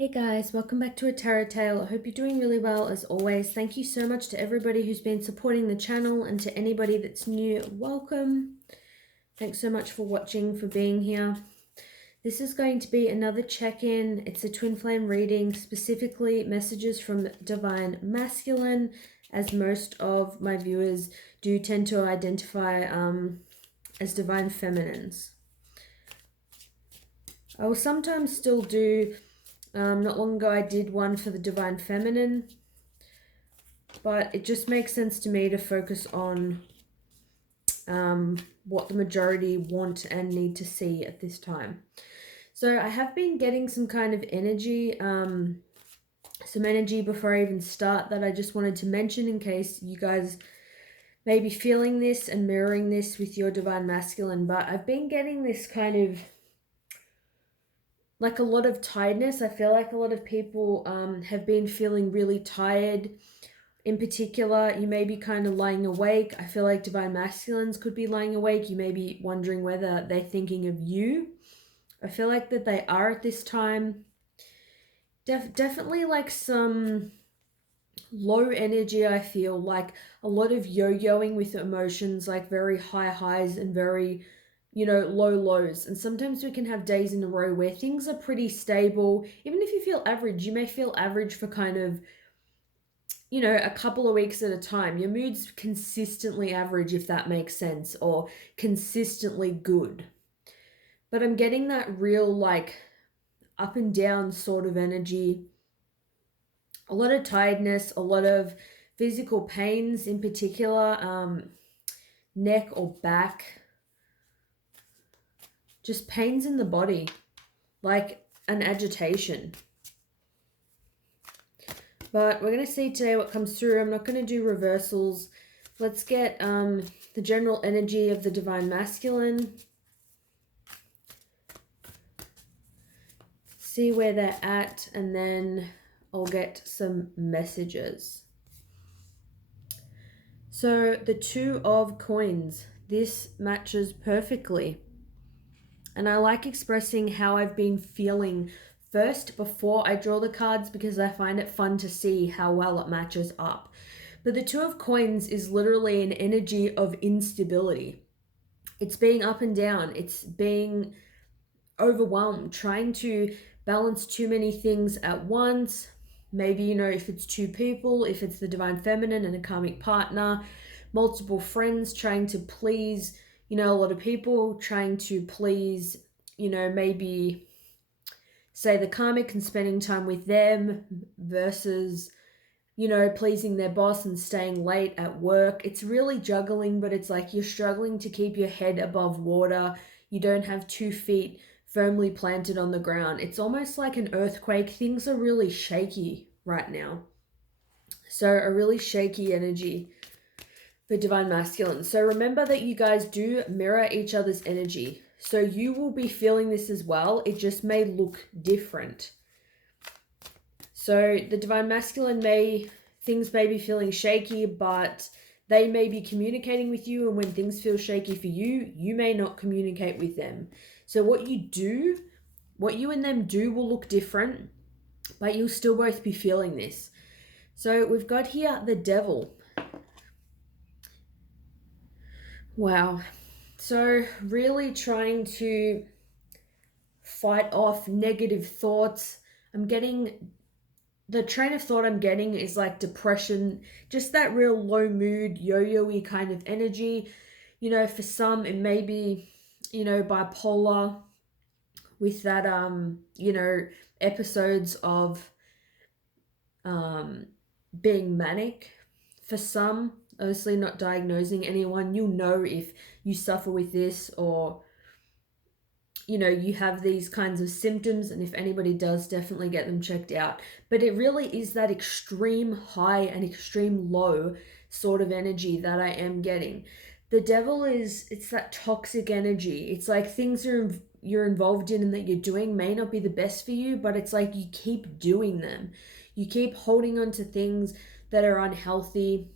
Hey guys, welcome back to a Tarot Tale. I hope you're doing really well as always. Thank you so much to everybody who's been supporting the channel, and to anybody that's new, welcome. Thanks so much for watching, for being here. This is going to be another check-in. It's a twin flame reading, specifically messages from Divine Masculine, as most of my viewers do tend to identify as Divine Feminines. I will sometimes still do, not long ago I did one for the Divine Feminine, but it just makes sense to me to focus on what the majority want and need to see at this time. So I have been getting some kind of energy, before I even start that I just wanted to mention in case you guys may be feeling this and mirroring this with your Divine Masculine. But I've been getting this kind of like a lot of tiredness. I feel like a lot of people have been feeling really tired. In particular, you may be kind of lying awake. I feel like Divine Masculines could be lying awake. You may be wondering whether they're thinking of you. I feel like that they are at this time. Definitely like some low energy. I feel like a lot of yo-yoing with emotions, like very high highs and very, low lows. And sometimes we can have days in a row where things are pretty stable. Even if you feel average, you may feel average for kind of, a couple of weeks at a time. Your mood's consistently average, if that makes sense, or consistently good. But I'm getting that real like up and down sort of energy. A lot of tiredness, a lot of physical pains, in particular, neck or back. Just pains in the body, like an agitation. But we're going to see today what comes through. I'm not going to do reversals. Let's get the general energy of the Divine Masculine. See where they're at, and then I'll get some messages. So the Two of Coins. This matches perfectly. And I like expressing how I've been feeling first before I draw the cards, because I find it fun to see how well it matches up. But the Two of Coins is literally an energy of instability. It's being up and down. It's being overwhelmed, trying to balance too many things at once. Maybe, if it's two people, if it's the Divine Feminine and a karmic partner, multiple friends trying to please, a lot of people, trying to please, maybe say the karmic and spending time with them versus, pleasing their boss and staying late at work. It's really juggling, but it's like you're struggling to keep your head above water. You don't have 2 feet firmly planted on the ground. It's almost like an earthquake. Things are really shaky right now. So a really shaky energy for Divine Masculine. So remember that you guys do mirror each other's energy. So you will be feeling this as well. It just may look different. So the Divine Masculine things may be feeling shaky, but they may be communicating with you. And when things feel shaky for you, you may not communicate with them. So what you and them do will look different, but you'll still both be feeling this. So we've got here the Devil. Wow. So really trying to fight off negative thoughts. The train of thought I'm getting is like depression, just that real low mood, yo-yo-y kind of energy. For some it may be, bipolar with that, episodes of being manic. For some, obviously not diagnosing anyone, you'll know if you suffer with this, or you have these kinds of symptoms, and if anybody does, definitely get them checked out. But it really is that extreme high and extreme low sort of energy that I am getting. The Devil it's that toxic energy. It's like things you're involved in and that you're doing may not be the best for you, but it's like you keep doing them. You keep holding on to things that are unhealthy.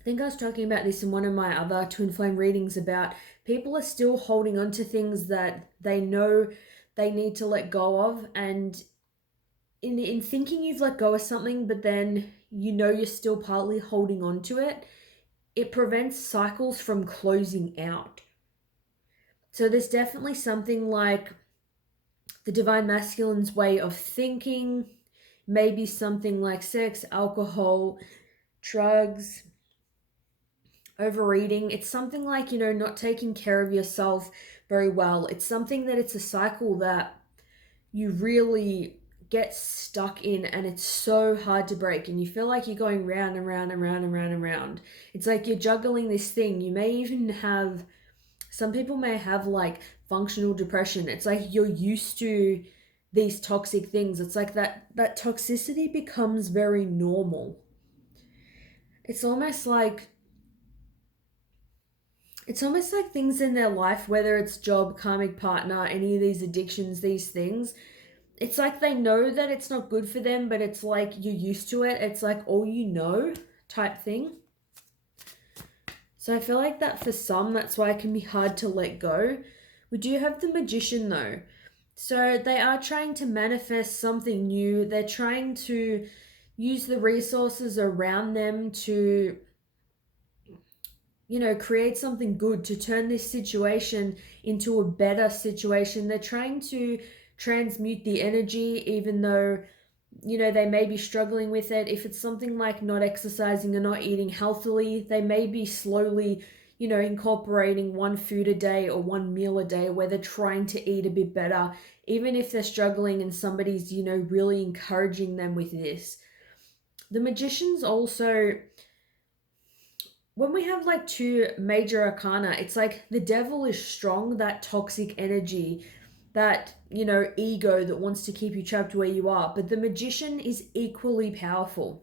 I think I was talking about this in one of my other twin flame readings, about people are still holding on to things that they know they need to let go of. And in thinking you've let go of something, but then you know you're still partly holding on to it, it prevents cycles from closing out. So there's definitely something like the divine masculine's way of thinking, maybe something like sex, alcohol, drugs, overeating. It's something like, not taking care of yourself very well. It's something that it's a cycle that you really get stuck in, and it's so hard to break, and you feel like you're going round and round and round and round and round. It's like you're juggling this thing. You may even have, some people may have like functional depression. It's like you're used to these toxic things. It's like that toxicity becomes very normal. It's almost like things in their life, whether it's job, karmic partner, any of these addictions, these things, it's like they know that it's not good for them, but it's like you're used to it. It's like all you know type thing. So I feel like that for some, that's why it can be hard to let go. We do have the Magician though. So they are trying to manifest something new. They're trying to use the resources around them to, create something good, to turn this situation into a better situation. They're trying to transmute the energy, even though, they may be struggling with it. If it's something like not exercising or not eating healthily, they may be slowly, incorporating one food a day or one meal a day where they're trying to eat a bit better, even if they're struggling and somebody's, really encouraging them with this. The Magician's also, when we have like two major arcana, it's like the devil is strong, that toxic energy, that, ego that wants to keep you trapped where you are. But the Magician is equally powerful.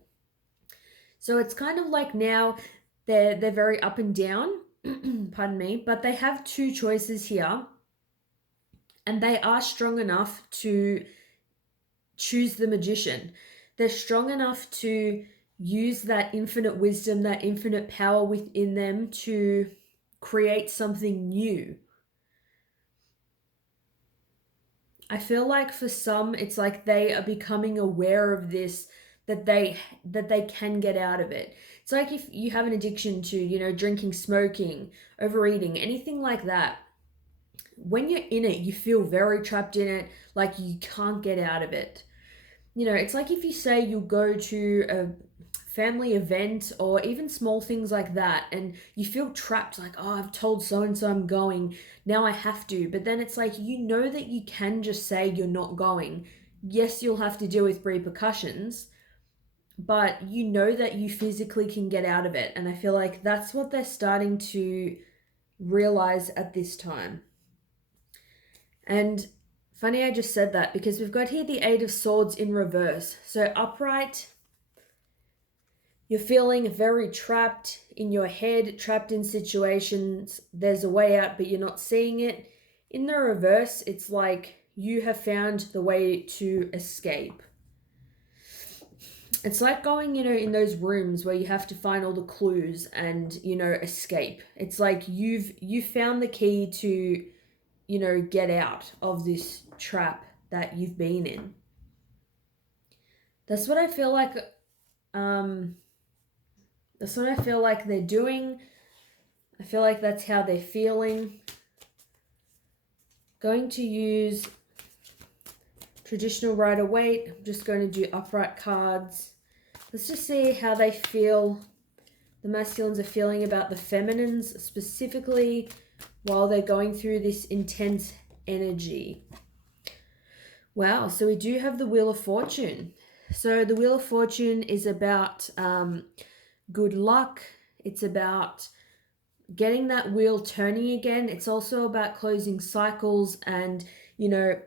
So it's kind of like now they're very up and down, pardon me, but they have two choices here. And they are strong enough to choose the Magician. They're strong enough to use that infinite wisdom, that infinite power within them to create something new. I feel like for some, it's like they are becoming aware of this, that they can get out of it. It's like if you have an addiction to, drinking, smoking, overeating, anything like that. When you're in it, you feel very trapped in it, like you can't get out of it. It's like if you say you'll go to a family event or even small things like that, and you feel trapped, like, oh, I've told so and so I'm going, now I have to. But then it's like, that you can just say you're not going. Yes, you'll have to deal with repercussions, but that you physically can get out of it. And I feel like that's what they're starting to realize at this time. And funny I just said that, because we've got here the Eight of Swords in reverse. So upright, you're feeling very trapped in your head, trapped in situations. There's a way out, but you're not seeing it. In the reverse, it's like you have found the way to escape. It's like going, in those rooms where you have to find all the clues and, escape. It's like you found the key to, get out of this trap that you've been in. That's what I feel like, they're doing. I feel like that's how they're feeling. Going to use traditional Rider-Waite. I'm just going to do upright cards. Let's just see how they feel. The masculines are feeling about the feminines, specifically while they're going through this intense energy. Wow, so we do have the Wheel of Fortune. So the Wheel of Fortune is about good luck. It's about getting that wheel turning again. It's also about closing cycles and,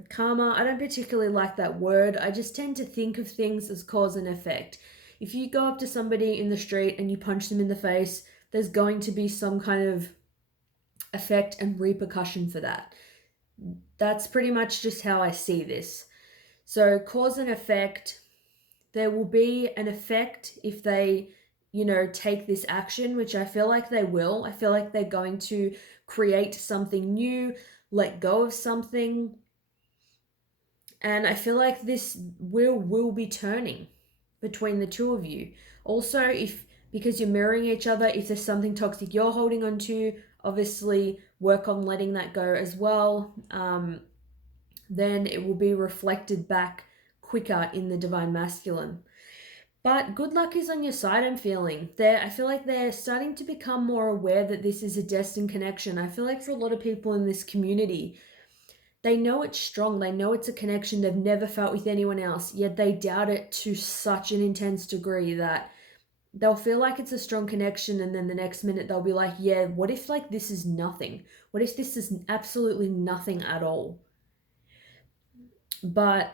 karma. I don't particularly like that word. I just tend to think of things as cause and effect. If you go up to somebody in the street and you punch them in the face, there's going to be some kind of effect and repercussion for that. That's pretty much just how I see this. So cause and effect, there will be an effect if they, take this action, which I feel like they will. I feel like they're going to create something new, let go of something. And I feel like this will be turning between the two of you. Also, if because you're mirroring each other, if there's something toxic you're holding on to, obviously work on letting that go as well. Then it will be reflected back quicker in the divine masculine. But good luck is on your side, I'm feeling. I feel like they're starting to become more aware that this is a destined connection. I feel like for a lot of people in this community, they know it's strong. They know it's a connection they've never felt with anyone else, yet they doubt it to such an intense degree that they'll feel like it's a strong connection, and then the next minute they'll be like, yeah, what if like this is nothing? What if this is absolutely nothing at all? But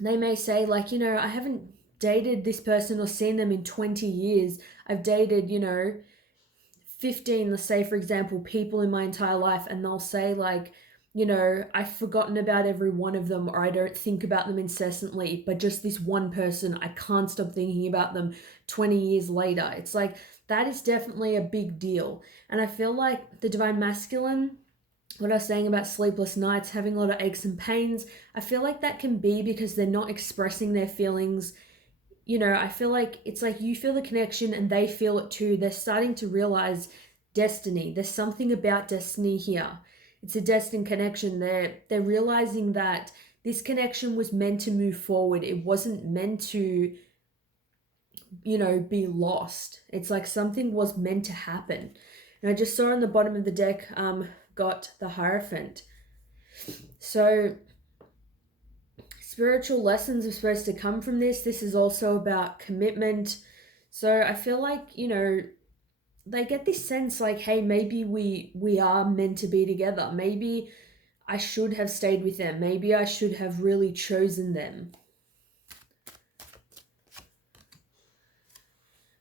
they may say like, I haven't dated this person or seen them in 20 years. I've dated, 15, let's say for example, people in my entire life, and they'll say like, I've forgotten about every one of them, or I don't think about them incessantly, but just this one person, I can't stop thinking about them 20 years later. It's like, that is definitely a big deal. And I feel like the divine masculine, what I was saying about sleepless nights, having a lot of aches and pains, I feel like that can be because they're not expressing their feelings. I feel like it's like you feel the connection and they feel it too. They're starting to realize destiny. There's something about destiny here. It's a destined connection. They're realizing that this connection was meant to move forward. It wasn't meant to, be lost. It's like something was meant to happen. And I just saw on the bottom of the deck, got the Hierophant. So spiritual lessons are supposed to come from this. This is also about commitment. So I feel like, they get this sense like, hey, maybe we are meant to be together. Maybe I should have stayed with them. Maybe I should have really chosen them.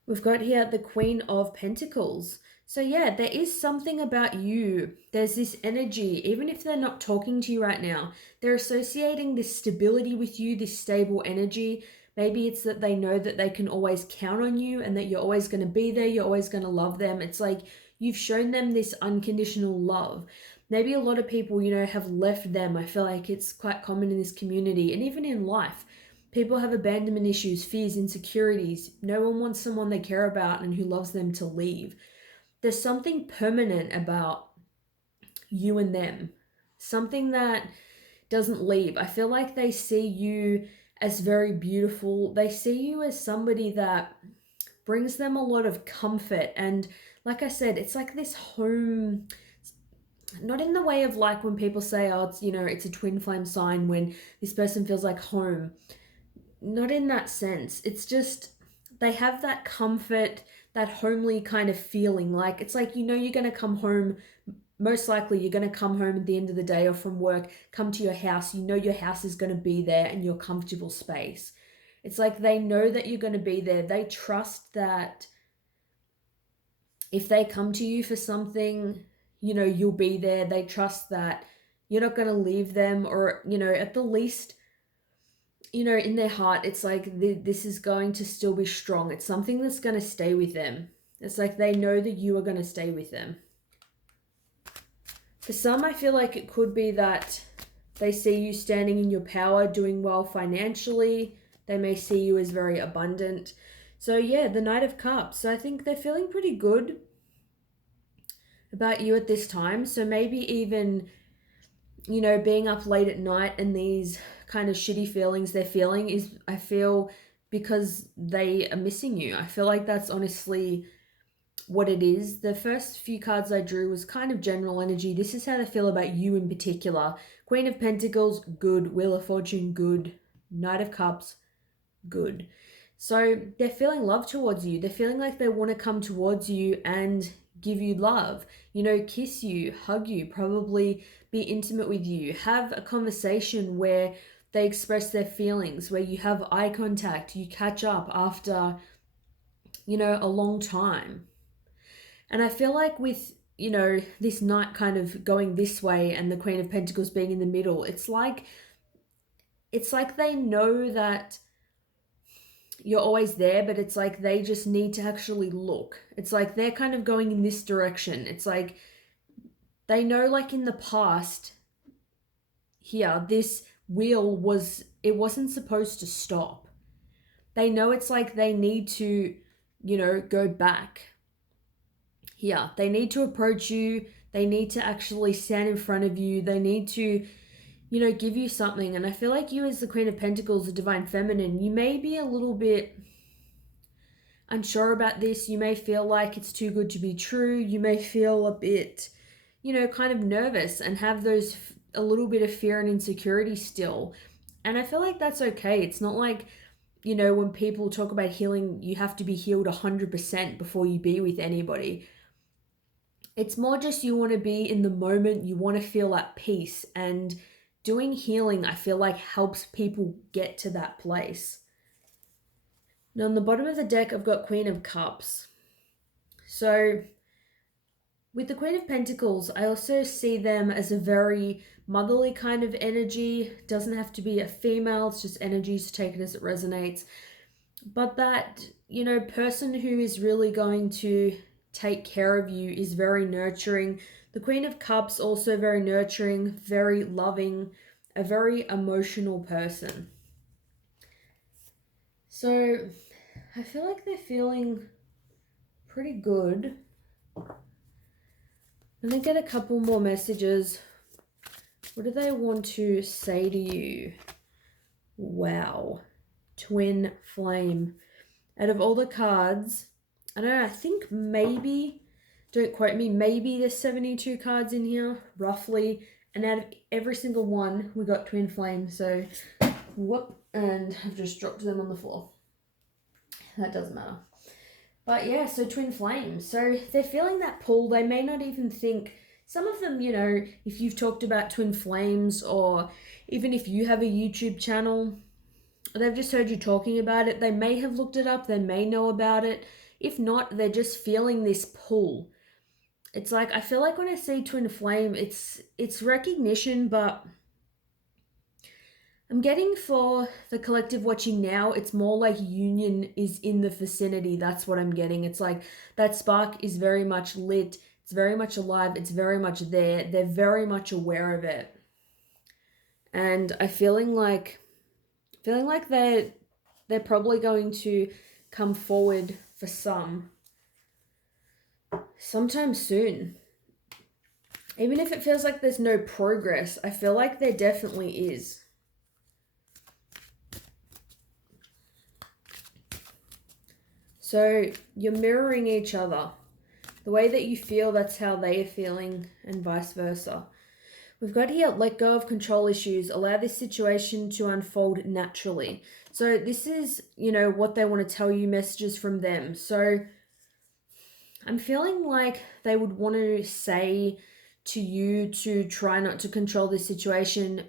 We've got here the Queen of Pentacles. So yeah, there is something about you. There's this energy, even if they're not talking to you right now, they're associating this stability with you, this stable energy. Maybe it's that they know that they can always count on you and that you're always going to be there. You're always going to love them. It's like you've shown them this unconditional love. Maybe a lot of people, have left them. I feel like it's quite common in this community and even in life. People have abandonment issues, fears, insecurities. No one wants someone they care about and who loves them to leave. There's something permanent about you and them. Something that doesn't leave. I feel like they see you as very beautiful. They see you as somebody that brings them a lot of comfort. And like I said, it's like this home, not in the way of like when people say, oh, it's a twin flame sign when this person feels like home. Not in that sense. It's just they have that comfort, that homely kind of feeling. Like it's like, you're going to come home. Most likely you're going to come home at the end of the day or from work, come to your house. Your house is going to be there and your comfortable space. It's like they know that you're going to be there. They trust that if they come to you for something, you'll be there. They trust that you're not going to leave them, or, at the least, in their heart, it's like this is going to still be strong. It's something that's going to stay with them. It's like they know that you are going to stay with them. For some, I feel like it could be that they see you standing in your power, doing well financially. They may see you as very abundant. So yeah, the Knight of Cups. So I think they're feeling pretty good about you at this time. So maybe even, being up late at night and these kind of shitty feelings they're feeling is, I feel, because they are missing you. I feel like that's honestly what it is. The first few cards I drew was kind of general energy. This is how they feel about you in particular. Queen of Pentacles, good. Wheel of Fortune, good. Knight of Cups, good. So they're feeling love towards you. They're feeling like they want to come towards you and give you love, kiss you, hug you, probably be intimate with you, have a conversation where they express their feelings, where you have eye contact, you catch up after, a long time. And I feel like with, this Knight kind of going this way and the Queen of Pentacles being in the middle, it's like they know that you're always there, but it's like they just need to actually look. It's like they're kind of going in this direction. It's like they know, like in the past here, this wheel wasn't supposed to stop. They know it's like they need to, go back. Here, they need to approach you. They need to actually stand in front of you. They need to, give you something. And I feel like you as the Queen of Pentacles, the Divine Feminine, you may be a little bit unsure about this. You may feel like it's too good to be true. You may feel a bit, kind of nervous and have a little bit of fear and insecurity still. And I feel like that's okay. It's not like, when people talk about healing, you have to be healed 100% before you be with anybody. It's more just you want to be in the moment. You want to feel at peace. And doing healing, I feel like, helps people get to that place. Now, on the bottom of the deck, I've got Queen of Cups. So, with the Queen of Pentacles, I also see them as a very motherly kind of energy. Doesn't have to be a female, it's just energy, so take it as it resonates. But that, person who is really going to take care of you is very nurturing. The Queen of Cups, also very nurturing, very loving, a very emotional person. So I feel like they're feeling pretty good. I'm going to get a couple more messages. What do they want to say to you? Wow. Twin Flame. Out of all the cards, I don't know, I think maybe, don't quote me, maybe there's 72 cards in here, roughly. And out of every single one, we got Twin Flame. So, whoop, and I've just dropped them on the floor. That doesn't matter. But yeah, so Twin Flame. So they're feeling that pull. They may not even think, some of them, if you've talked about Twin Flames, or even if you have a YouTube channel, they've just heard you talking about it. They may have looked it up. They may know about it. If not, they're just feeling this pull. It's like, I feel like when I see Twin Flame, it's recognition, but I'm getting for the collective watching now, it's more like union is in the vicinity. That's what I'm getting. It's like that spark is very much lit. It's very much alive. It's very much there. They're very much aware of it. And I'm feeling like they're probably going to come forward for sometime soon. Even if it feels like there's no progress, I feel like there definitely is. So you're mirroring each other. The way that you feel, that's how they are feeling, and vice versa. We've got here, let go of control issues. Allow this situation to unfold naturally. So this is, what they want to tell you, messages from them. So I'm feeling like they would want to say to you to try not to control this situation.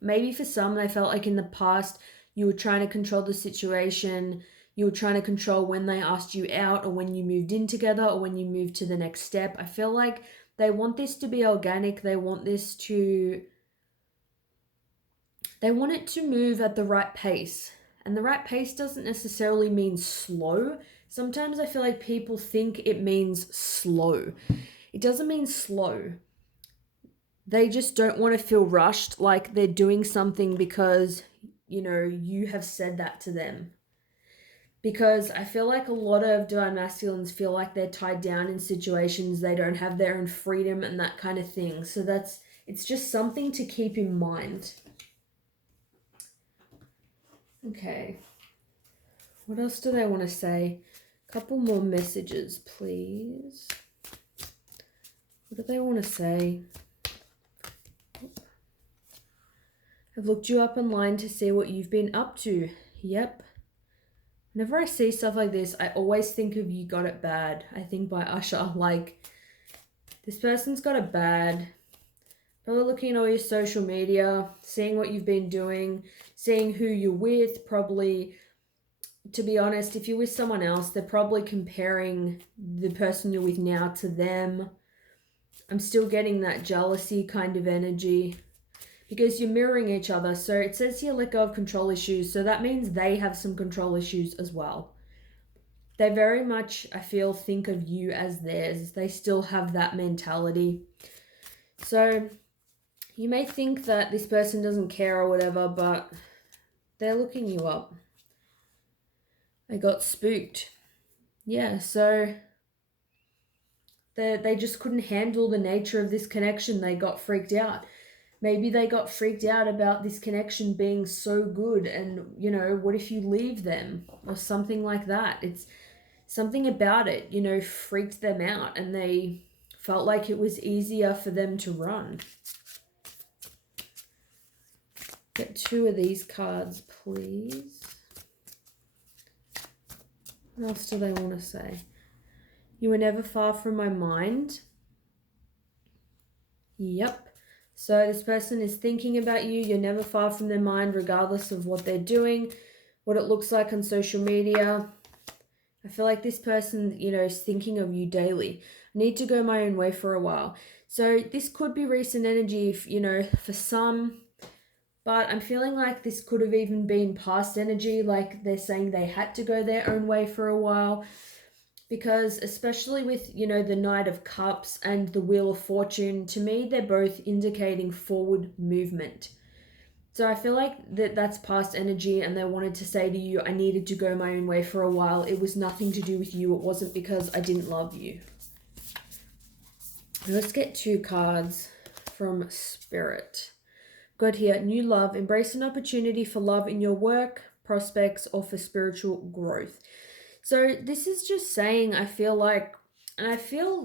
Maybe for some, they felt like in the past you were trying to control the situation. You were trying to control when they asked you out, or when you moved in together, or when you moved to the next step. I feel like they want this to be organic. They want it to move at the right pace. And the right pace doesn't necessarily mean slow. Sometimes I feel like people think it means slow. It doesn't mean slow. They just don't want to feel rushed, like they're doing something because, you have said that to them. Because I feel like a lot of divine masculines feel like they're tied down in situations. They don't have their own freedom and that kind of thing. So it's just something to keep in mind. Okay. What else do they want to say? A couple more messages, please. What do they want to say? I've looked you up online to see what you've been up to. Yep. Whenever I see stuff like this, I always think of You Got It Bad, I think by Usher. Like, this person's got it bad. Probably looking at all your social media, seeing what you've been doing, seeing who you're with. Probably, to be honest, if you're with someone else, they're probably comparing the person you're with now to them. I'm still getting that jealousy kind of energy, because you're mirroring each other. So it says here, let go of control issues. So that means they have some control issues as well. They very much, I feel, think of you as theirs. They still have that mentality. So You may think that this person doesn't care or whatever, but they're looking you up. I got spooked. Yeah, so they just couldn't handle the nature of this connection. They got freaked out. Maybe they got freaked out about this connection being so good, and what if you leave them or something like that? It's something about it, freaked them out, and they felt like it was easier for them to run. Get 2 of these cards, please. What else do they want to say? You were never far from my mind. Yep. So this person is thinking about you. You're never far from their mind, regardless of what they're doing, what it looks like on social media. I feel like this person, is thinking of you daily. I need to go my own way for a while. So this could be recent energy, for some, but I'm feeling like this could have even been past energy, like they're saying they had to go their own way for a while. Because especially with, the Knight of Cups and the Wheel of Fortune, to me, they're both indicating forward movement. So I feel like that's past energy, and they wanted to say to you, I needed to go my own way for a while. It was nothing to do with you. It wasn't because I didn't love you. Let's get 2 cards from Spirit. Got here, new love. Embrace an opportunity for love in your work, prospects, or for spiritual growth. So this is just saying, I feel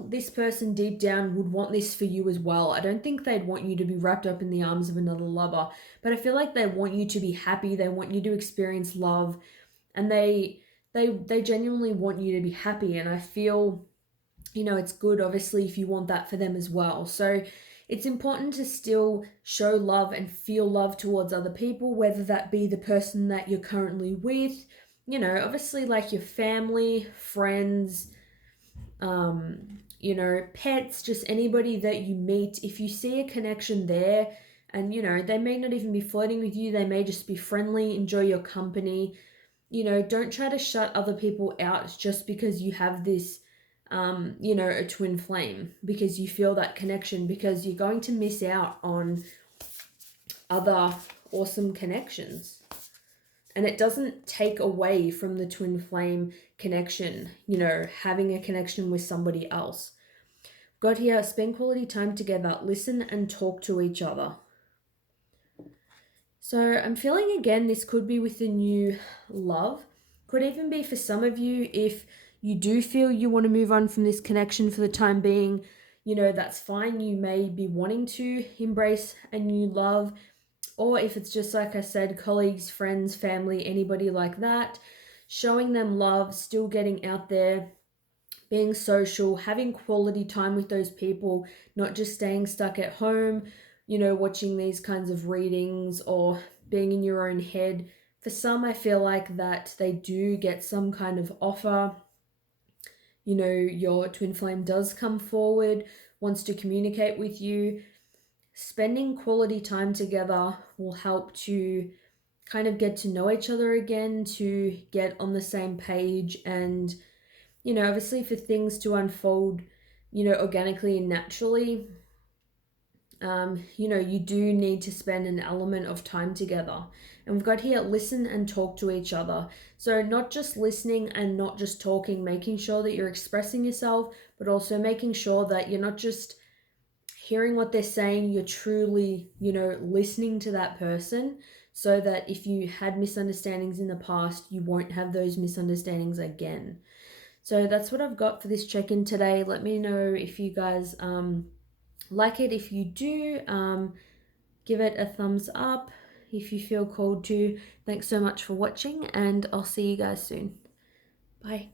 this person deep down would want this for you as well. I don't think they'd want you to be wrapped up in the arms of another lover, but I feel like they want you to be happy. They want you to experience love, and they genuinely want you to be happy. And I feel, it's good, obviously, if you want that for them as well. So it's important to still show love and feel love towards other people, whether that be the person that you're currently with, obviously like your family, friends, pets, just anybody that you meet. If you see a connection there, and they may not even be flirting with you, they may just be friendly, enjoy your company. Don't try to shut other people out just because you have this a twin flame, because you feel that connection, because you're going to miss out on other awesome connections. And it doesn't take away from the twin flame connection, having a connection with somebody else. Got here, spend quality time together, listen and talk to each other. So I'm feeling, again, this could be with the new love. Could even be for some of you, if you do feel you want to move on from this connection for the time being, that's fine. You may be wanting to embrace a new love. Or if it's just, like I said, colleagues, friends, family, anybody like that, showing them love, still getting out there, being social, having quality time with those people, not just staying stuck at home, watching these kinds of readings or being in your own head. For some, I feel like that they do get some kind of offer. Your twin flame does come forward, wants to communicate with you. Spending quality time together will help to kind of get to know each other again, to get on the same page, and obviously for things to unfold organically and naturally. You do need to spend an element of time together. And we've got here, listen and talk to each other. So not just listening and not just talking, making sure that you're expressing yourself, but also making sure that you're not just hearing what they're saying, you're truly, listening to that person, so that if you had misunderstandings in the past, you won't have those misunderstandings again. So that's what I've got for this check-in today. Let me know if you guys like it. If you do, give it a thumbs up if you feel called to. Thanks so much for watching, and I'll see you guys soon. Bye.